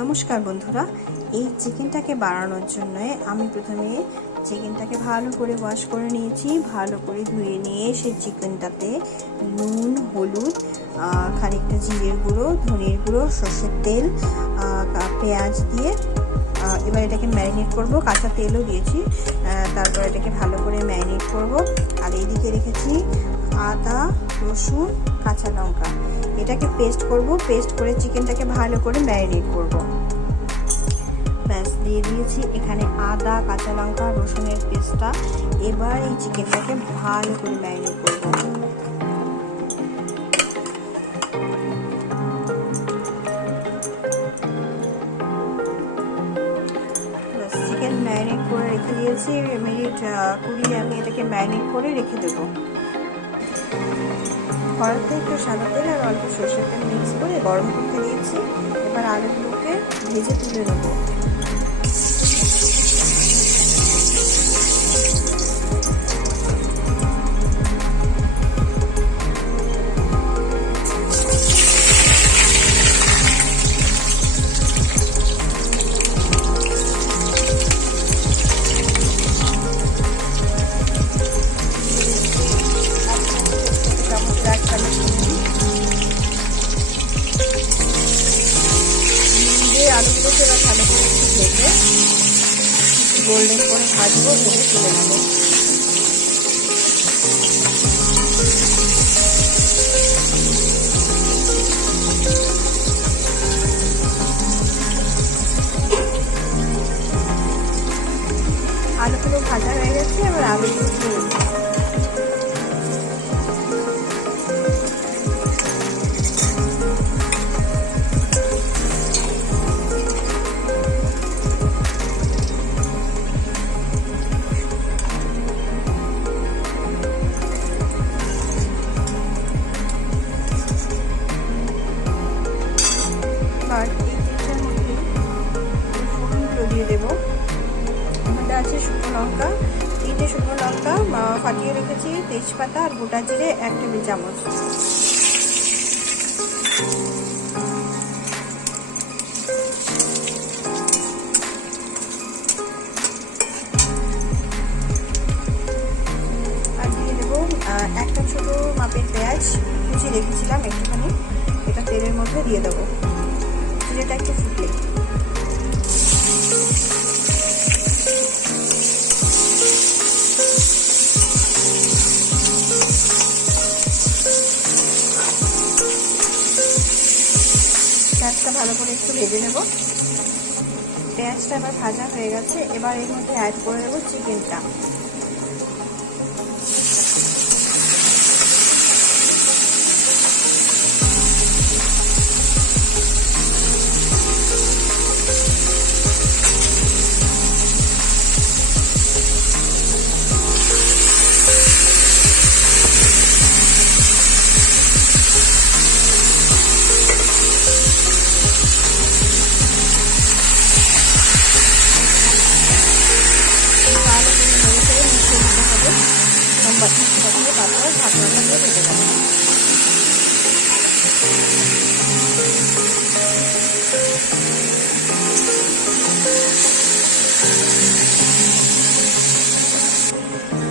নমস্কার বন্ধুরা, এই চিকেনটাকে বানানোর জন্য আমি প্রথমে চিকেনটাকে ভালো করে ওয়াশ করে নিয়েছি। ভালো করে ধুয়ে নিয়ে সেই চিকেনটাতে নুন, হলুদ, খানিকটা জিরের গুঁড়ো, ধনের গুঁড়ো, সর্ষের তেল, পেঁয়াজ দিয়ে এবার এটাকে ম্যারিনেট করব। কাঁচা তেলও দিয়েছি। তারপর এটাকে ভালো করে ম্যারিনেট করব। আর এইদিকে রেখেছি আদা, রসুন, কাঁচা লঙ্কা। এটাকে পেস্ট করব। পেস্ট করে চিকেনটাকে ভালো করে ম্যারিনেট করব। ব্যাস, দিয়ে দিয়েছি এখানে আদা, কাঁচা লঙ্কা, রসুনের পেস্টটা। এবার এই চিকেনটাকে ভালো করে ম্যারিনেট করব। চিকেন ম্যারিনেট করে রেখে দিয়েছি। মিনিট 20 আমি এটাকে ম্যারিনেট করে রেখে দেবো। কড়াইতে একটু সাদা তেল আর অল্প সরষের তেল মিক্স করে গরম করতে দিয়েছি। এবার আলুগুলোকে ভেজে তুলে নেবো। আলুগুলোকে এবার ভালো করে একটু ভেজে গোল্ডেন করে ভাজবো, ভেজে তুলে নেবো। আলুগুলো ভাজা হয়ে গেছে, এবার আলুগুলো তুলে নেবো। আর এই তেলটার মধ্যে ফোড়নগুলো দিয়ে দেবো। আমাদের আছে শুকনো লঙ্কা, 3টে শুকনো লঙ্কা ফাটিয়ে রেখেছি, তেজপাতা আর গোটা জিরে 1 টেবিল চামচ। আর দিয়ে দেবো একটা ছোট মাপের পেঁয়াজ কুচি রেখেছিলাম একটুখানি, এটা তেলের মধ্যে দিয়ে দেবো। জিরেটা একটু ফুটলে পেঁয়াজটা ভালো করে একটু ভেজে নেব। পেঁয়াজটা এবার ভাজা হয়ে গেছে। এবার এর মধ্যে অ্যাড করে দেবো চিকেনটা। তারপরে ঢাকনাটা দিয়ে রেখে দেবো।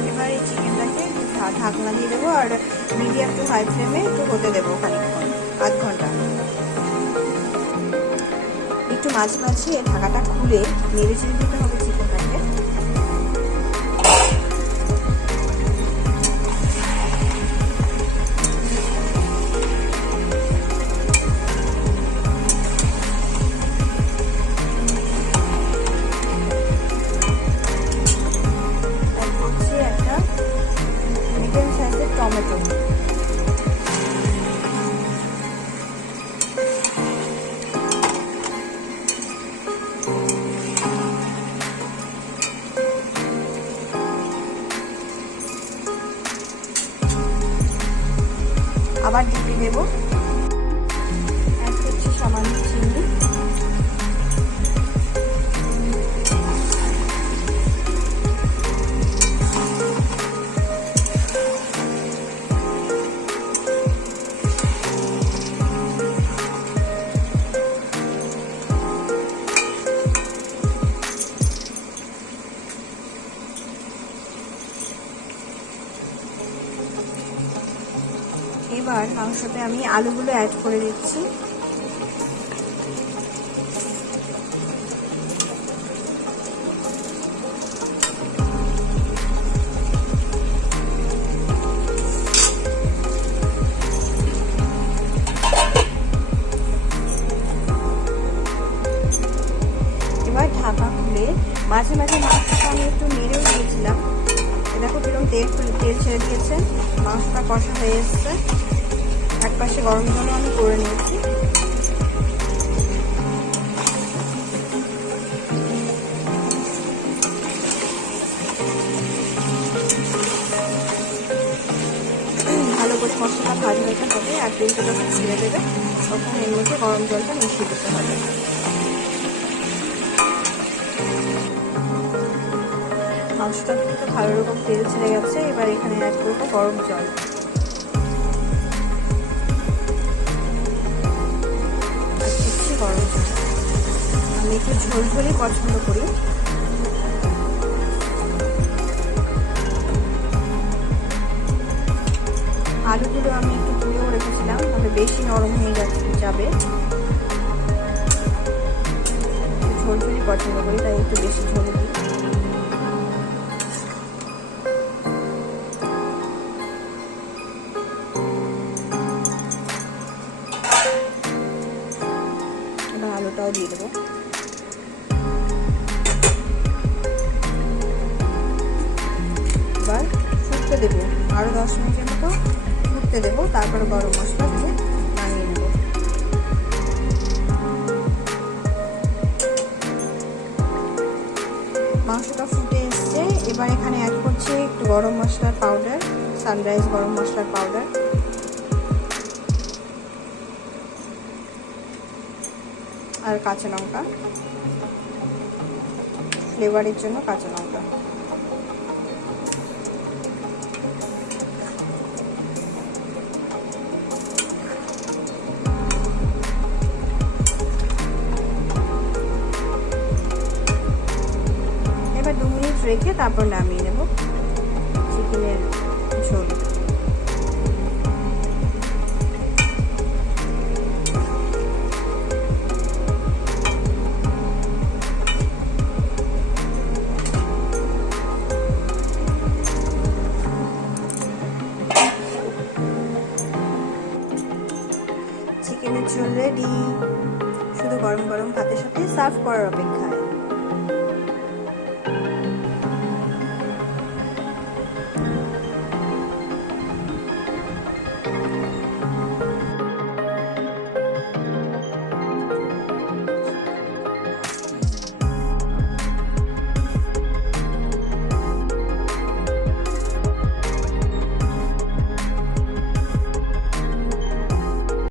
এবার এই চিকেনটাকে ঢাকনা দিয়ে দেবো আর মিডিয়াম টু হাই ফ্লেমে একটু হতে দেবো খানিকক্ষণ, আধ ঘন্টা। একটু মাঝে মাঝে ঢাকাটা খুলে নেড়ে চেড়ে দিতে হবে চিকেনটাকে। টমেটো আবার ঢেকে দেবো। অ্যাড করছি সামান্য চিনি। এবার মাংসতে আমি আলুগুলো অ্যাড করে দিচ্ছি। এবার ঢাকা খুলে মাঝে মাঝে মাংসটা আমি একটু নেড়েও দিয়েছিলাম। দেখো কিরকম তেল ছেড়ে দিয়েছে, মাংসটা কষা হয়ে এসছে। এক পাশে গরম জলও আমি করে নিয়েছি। ভালো করে মশলাটা ভাজা হতে হবে, আর তেলটা যখন ছেড়ে দেবে তখন এর মধ্যে গরম জলটা মিশিয়ে দিতে হবে। মাংসটা কিন্তু ভালো রকম তেল ছেড়ে গেছে। এবার এখানে অ্যাড করবো গরম জল। গরম জল আমি একটু ঝোলঝোলই পছন্দ করি। আলুগুলো আমি একটু তুলেও রেখেছিলাম, তাহলে বেশি নরম হয়ে যাবে। ঝোলঝোলই পছন্দ করি, তাই একটু বেশি ঝোল দিই। আলুটাও দিয়ে দেবো। এবার ফুটতে দেবো, আরো 10 মিনিটের মতো ফুটতে দেবো। তারপরে গরম মশলা দিয়ে নামিয়ে নেব। মাংসটা ফুটে এসছে। এবার এখানে অ্যাড করছি একটু গরম মশলার পাউডার, সানরাইজ গরম মশলার পাউডার, আর কাঁচা লঙ্কা, ফ্লেভারের জন্য কাঁচা লঙ্কা। এবার 2 মিনিট রেখে তারপর নামিয়ে নেব চিকেনের ঝোল। চিকেনের ঝোল রেডি, শুধু গরম গরম ভাতের সাথে সার্ভ করার অপেক্ষায়।